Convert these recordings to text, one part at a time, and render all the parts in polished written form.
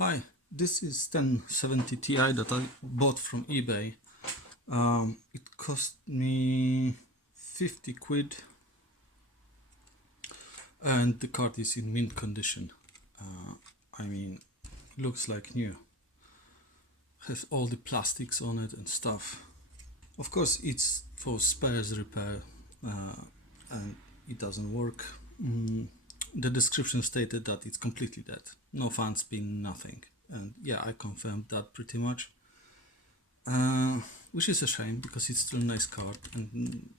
Hi, this is 1070 Ti that I bought from eBay. It cost me 50 quid and the card is in mint condition. I mean, looks like new. Has all the plastics on it and stuff. Of course, it's for spares repair and it doesn't work. The description stated that it's completely dead. No fan spin, nothing. And yeah, I confirmed that pretty much. Which is a shame because it's still a nice card and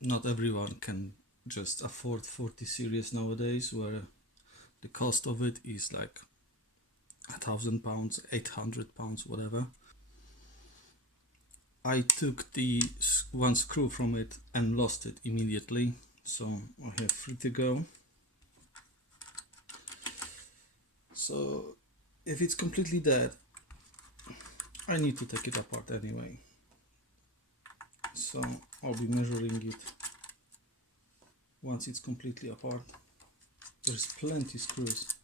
not everyone can just afford 40 series nowadays, where the cost of it is like £1,000, £800, whatever. I took the one screw from it and lost it immediately, so I have 3 to go. So if it's completely dead, I need to take it apart anyway. So I'll be measuring it once it's completely apart. There's plenty screws.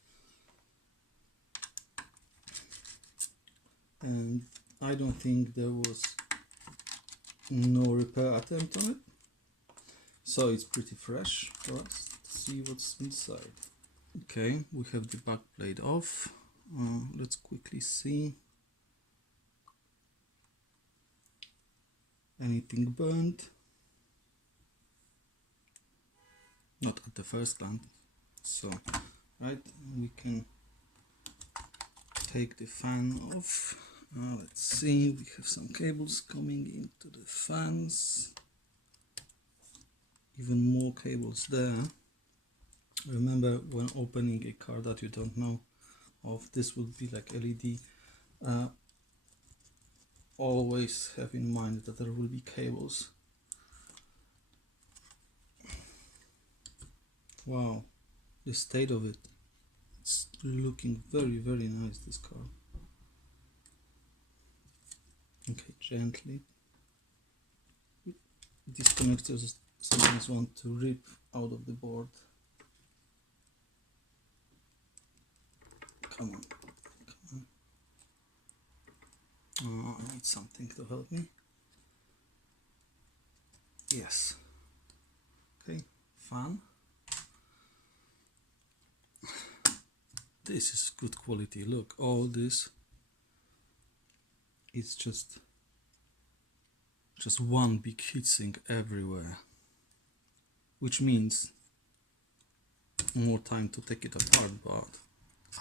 And I don't think there was no repair attempt on it. So it's pretty fresh for us to see what's inside. Okay, we have the back plate off. Let's quickly see. Anything burned? Not at the first glance. So, right, we can take the fan off. Let's see, we have some cables coming into the fans. Even more cables there. Remember, when opening a car that you don't know of, this would be like LED. Always have in mind that there will be cables. Wow, the state of it. It's looking very, very nice, this car. Okay, gently. These connectors sometimes want to rip out of the board. Come on, come on. Oh, I need something to help me. Yes. Okay, fan. This is good quality. Look, all this. It's just one big heatsink everywhere, which means more time to take it apart, but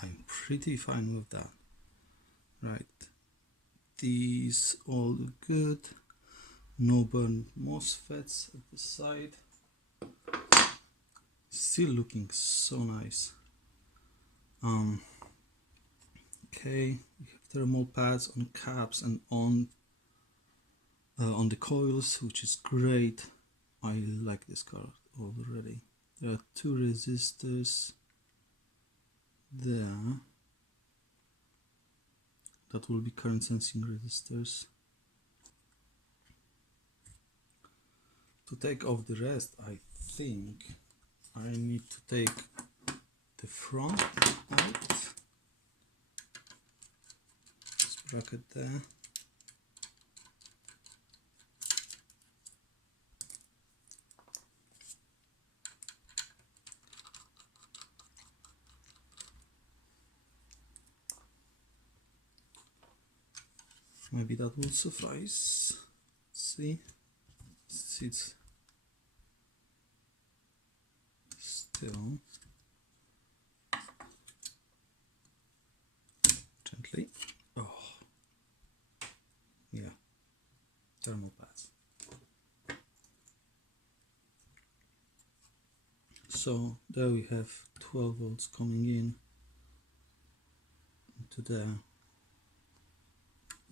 I'm pretty fine with that. Right, these all look good. No burn MOSFETs at the side. Still looking so nice. Okay, we have thermal pads on caps and on the coils, which is great. I like this car already. There are 2 resistors there. That will be current sensing resistors. To take off the rest, I think I need to take the front out. This bracket there. Maybe that will suffice. See, it's still gently. Oh, yeah, thermal pads. So there we have 12 volts coming in into there.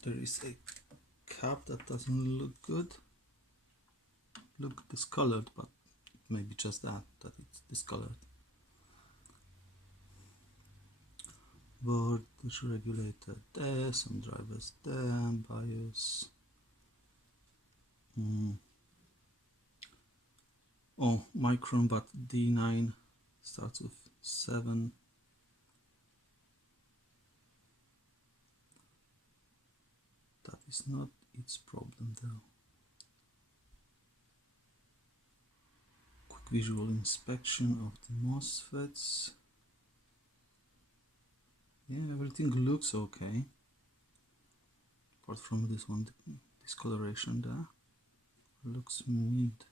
There is a cap that doesn't look good. Look discolored, but maybe just that it's discolored. Voltage regulator there, some drivers there, BIOS. Oh, micron, but D9 starts with 7. is not its problem though. Quick visual inspection of the MOSFETs. Yeah, everything looks okay. Apart from this one, discoloration there. Looks mint.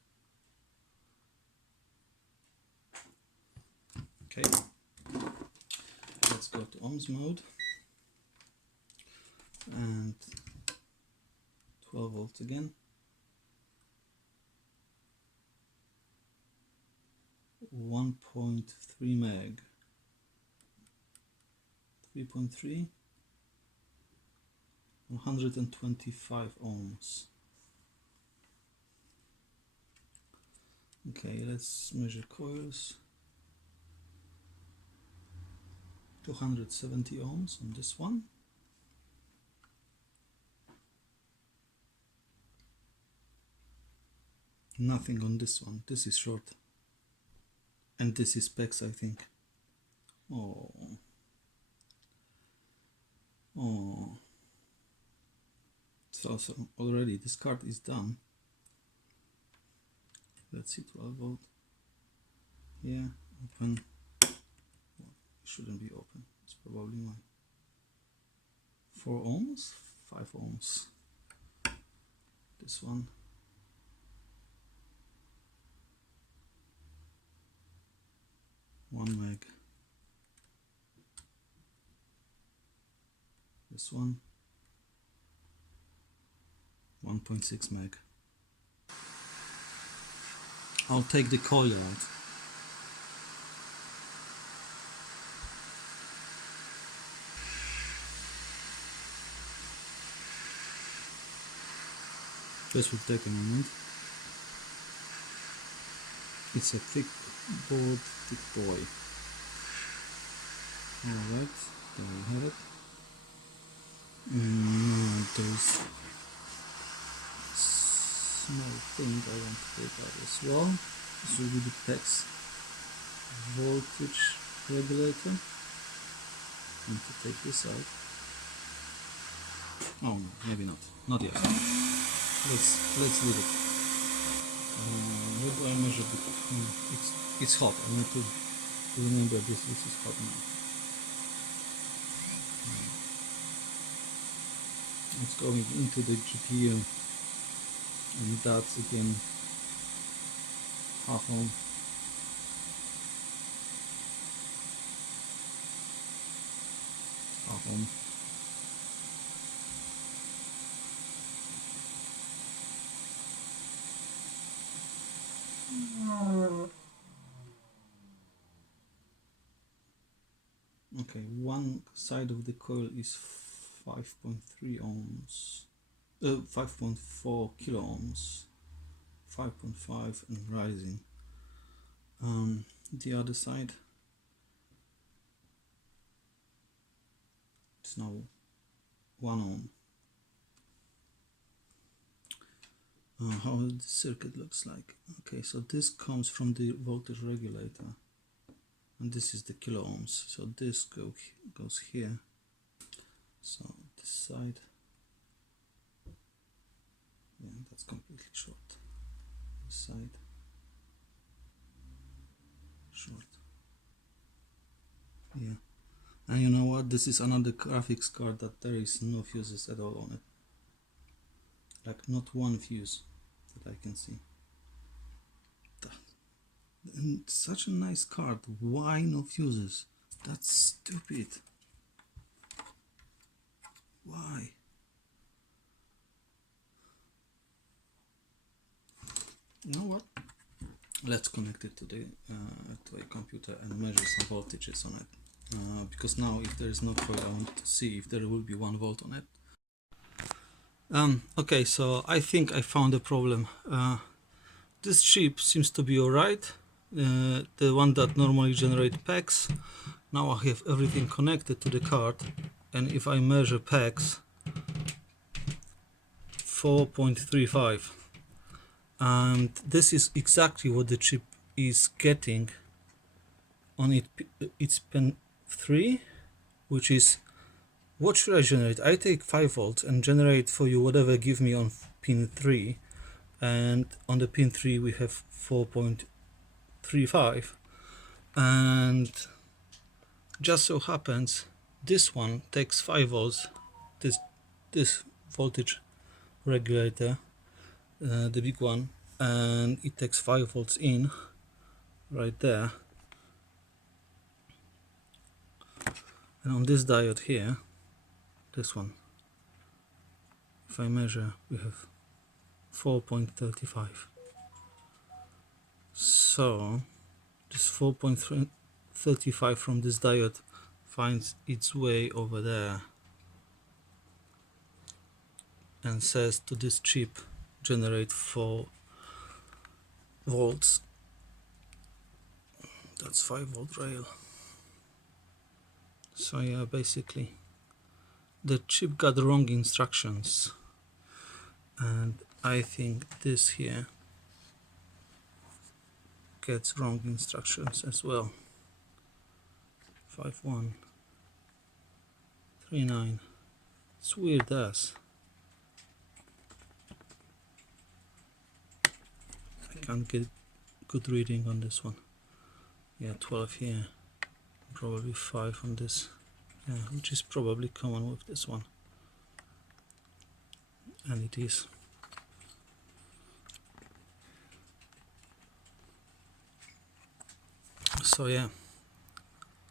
Okay, let's go to ohms mode and 12 volts again. 1.3 meg. 3.3. 125 ohms. Okay, let's measure coils. 270 ohms on this one. Nothing on this one. This is short. And this is PEX, I think. Oh. Oh. So already this card is done. Let's see, 12 volt. Yeah, open. Well, it shouldn't be open. It's probably mine. 4 ohms, 5 ohms. This one. 1 meg. This one. 1.6 meg. I'll take the coil out. This will take a moment. It's a thick board, thick boy. Alright, there we have it. And there's a small thing I want to take out as well. This will be the PEX voltage regulator. I need to take this out. Oh no, maybe not. Not yet. Let's leave it. What do I measure? It's hot. I need to remember this is hot now. It's going into the GPU, and that's again half ohm. Half ohm. Okay, one side of the coil is 5.3 ohms, 5.4 kilo ohms, 5.5 and rising. The other side, it's now 1 ohm. How the circuit looks like. Okay, so this comes from the voltage regulator, and this is the kilo ohms. So this goes here. So this side, yeah, that's completely short. This side, short. Yeah, and you know what? This is another graphics card that there is no fuses at all on it. Like not one fuse that I can see. And such a nice card. Why no fuses? That's stupid. Why? You know what? Let's connect it to the to a computer and measure some voltages on it. Because now, if there is no coil, I want to see if there will be 1 volt on it. Okay, so I think I found a problem. This chip seems to be alright. The one that normally generates PEX. Now I have everything connected to the card, and if I measure PEX, 4.35, and this is exactly what the chip is getting on its pin 3, which is What should I generate? I take 5 volts and generate for you whatever give me on pin 3, and on the pin 3 we have 4.35, and just so happens this one takes 5 volts, this voltage regulator, the big one, and it takes 5 volts in right there, and on this diode here, this one, if I measure, we have 4.35. So this 4.35 from this diode finds its way over there and says to this chip generate 4 volts. That's 5 volt rail. So yeah, basically the chip got the wrong instructions, and I think this here gets wrong instructions as well. 5139. It's weird as I can't get good reading on this one. Yeah, 12 here, probably 5 on this. Yeah, which is probably common with this one, and it is. So yeah,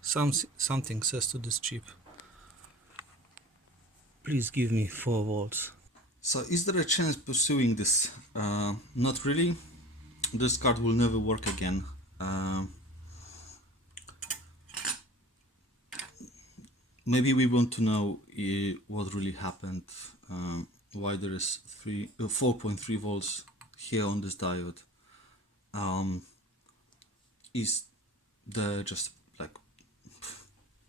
something says to this chip, please give me 4 volts. So is there a chance pursuing this? Not really. This card will never work again. Maybe we want to know what really happened, why there is 4.3 volts here on this diode. Is there just like,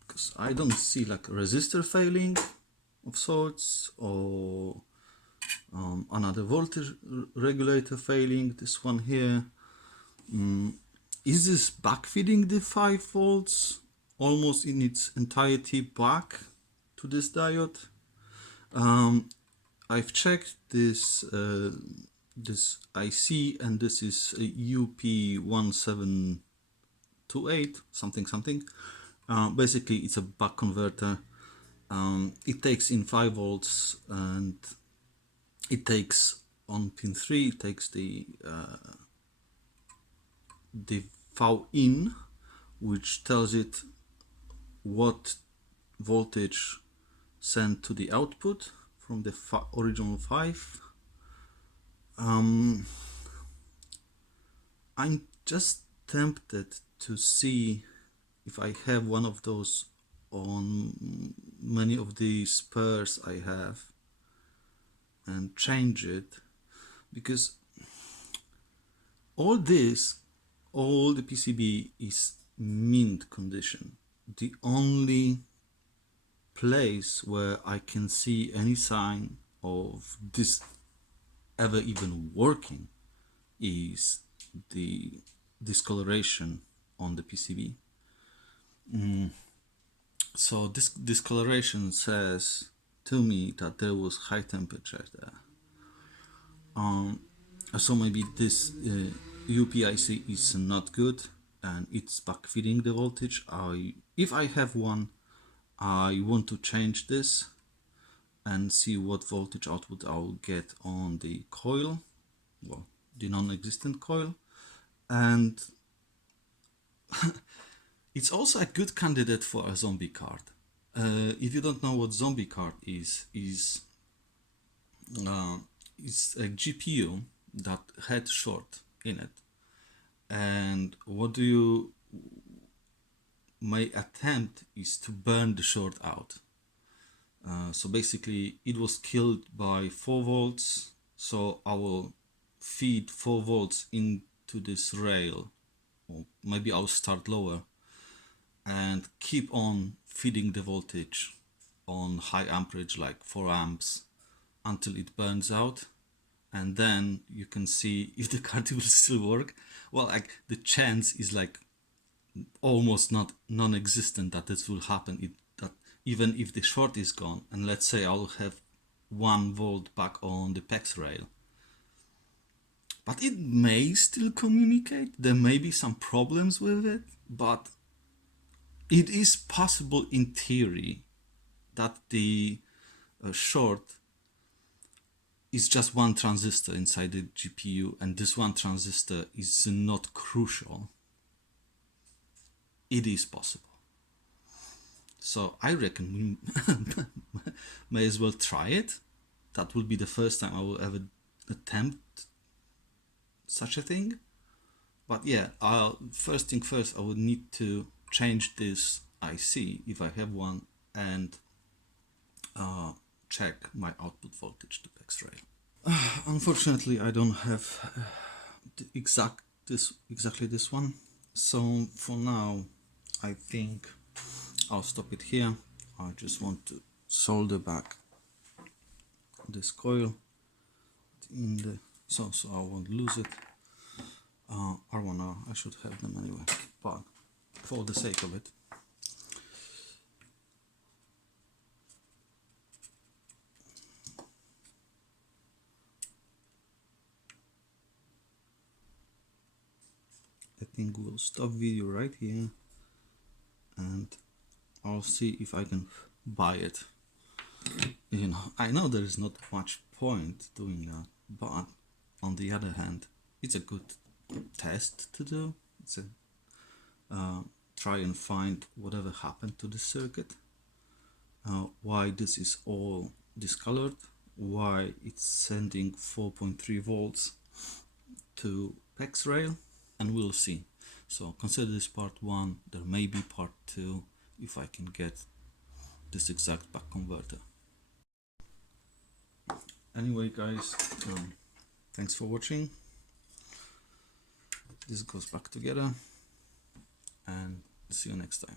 because I don't see like a resistor failing of sorts, or another voltage regulator failing, this one here. Is this backfeeding the 5 volts almost in its entirety back to this diode? I've checked this this IC, and this is a UP1728 something. Basically it's a buck converter. It takes in 5 volts, and it takes on pin 3, it takes the V in, which tells it what voltage sent to the output from the original 5. I'm just tempted to see if I have one of those on many of the spares I have and change it, because all the PCB is mint condition. The only place where I can see any sign of this ever even working is the discoloration on the PCB. So this discoloration says to me that there was high temperature there. So maybe this UPIC is not good and it's backfeeding the voltage. If I have one, I want to change this and see what voltage output I'll get on the coil, well, the non-existent coil. And it's also a good candidate for a zombie card. If you don't know what zombie card is a GPU that had short in it, and what you may attempt is to burn the short out. So basically it was killed by 4 volts, so I will feed 4 volts into this rail, or maybe I'll start lower and keep on feeding the voltage on high amperage, like 4 amps, until it burns out, and then you can see if the card will still work. Well, like the chance is like almost not non-existent that this will happen. even if the short is gone, and let's say I'll have 1 volt back on the PEX rail, but it may still communicate. There may be some problems with it, but it is possible in theory that the short is just one transistor inside the GPU, and this one transistor is not crucial. It is possible. So I reckon we may as well try it. That will be the first time I will ever attempt such a thing. But yeah, first thing first, I would need to change this IC if I have one, and check my output voltage to PEX rail. Unfortunately, I don't have exactly this one. So for now, I think I'll stop it here. I just want to solder back this coil in the so I won't lose it. R1R, I should have them anyway, but for the sake of it, I think we'll stop video right here, and I'll see if I can buy it. You know, I know there is not much point doing that, but on the other hand, it's a good test to do. It's a try and find whatever happened to the circuit, why this is all discolored, why it's sending 4.3 volts to PEX rail, and we'll see. So consider this part 1. There may be part 2 if I can get this exact back converter. Anyway guys, thanks for watching. This goes back together, and see you next time.